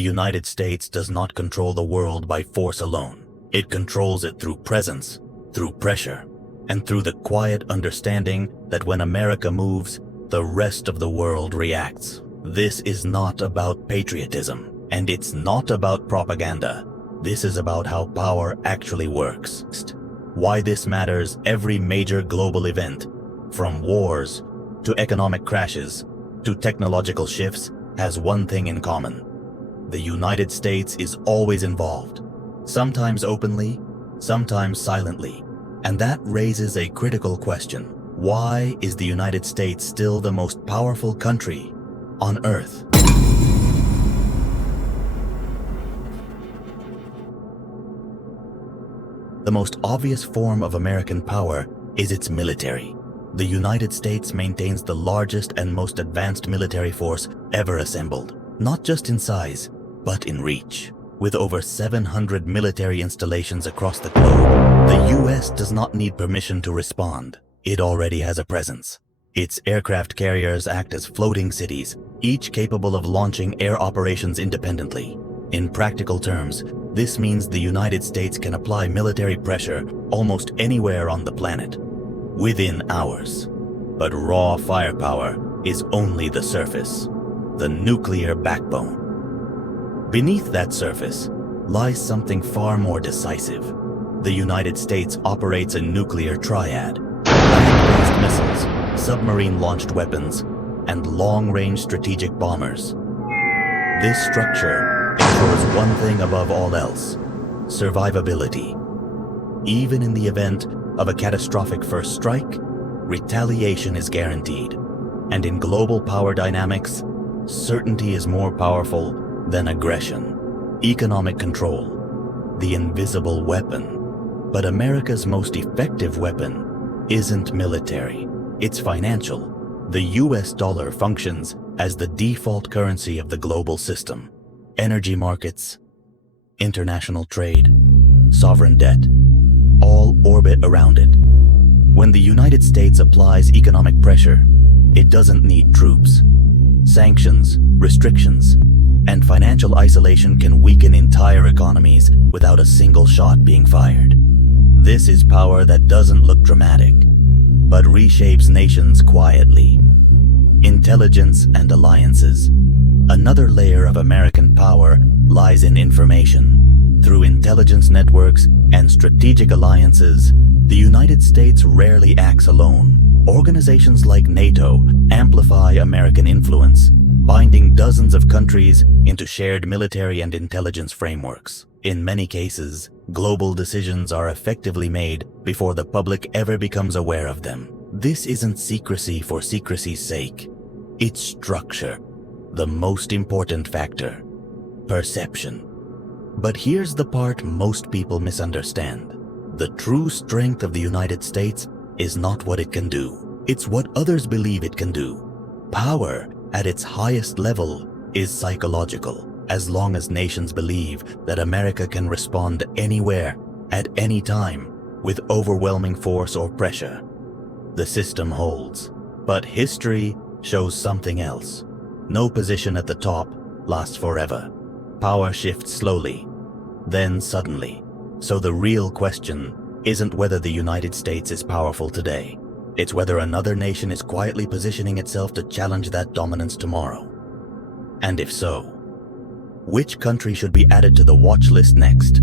The United States does not control the world by force alone. It controls it through presence, through pressure, and through the quiet understanding that when America moves, the rest of the world reacts. This is not about patriotism, and it's not about propaganda. This is about how power actually works. Why this matters: every major global event, from wars to economic crashes to technological shifts, has one thing in common. The United States is always involved, sometimes openly, sometimes silently. And that raises a critical question. Why is the United States still the most powerful country on Earth? The most obvious form of American power is its military. The United States maintains the largest and most advanced military force ever assembled, not just in size, but in reach. With over 700 military installations across the globe, the U.S. does not need permission to respond. It already has a presence. Its aircraft carriers act as floating cities, each capable of launching air operations independently. In practical terms, this means the United States can apply military pressure almost anywhere on the planet, within hours. But raw firepower is only the surface, the nuclear backbone. Beneath that surface lies something far more decisive. The United States operates a nuclear triad: land-based missiles, submarine-launched weapons, and long-range strategic bombers. This structure ensures one thing above all else: survivability. Even in the event of a catastrophic first strike, retaliation is guaranteed. And in global power dynamics, certainty is more powerful than aggression. Economic control, the invisible weapon. But America's most effective weapon isn't military, it's financial. The US dollar functions as the default currency of the global system. Energy markets, international trade, sovereign debt, all orbit around it. When the United States applies economic pressure, it doesn't need troops. Sanctions, restrictions, and financial isolation can weaken entire economies without a single shot being fired. This is power that doesn't look dramatic, but reshapes nations quietly. Intelligence and alliances. Another layer of American power lies in information. Through intelligence networks and strategic alliances, the United States rarely acts alone. Organizations like NATO amplify American influence, binding dozens of countries into shared military and intelligence frameworks. In many cases, global decisions are effectively made before the public ever becomes aware of them. This isn't secrecy for secrecy's sake. It's structure. The most important factor: perception. But here's the part most people misunderstand. The true strength of the United States is not what it can do. It's what others believe it can do. Power at its highest level is psychological. As long as nations believe that America can respond anywhere, at any time, with overwhelming force or pressure, the system holds. But history shows something else. No position at the top lasts forever. Power shifts slowly, then suddenly. So the real question isn't whether the United States is powerful today. It's whether another nation is quietly positioning itself to challenge that dominance tomorrow. And if so, which country should be added to the watch list next?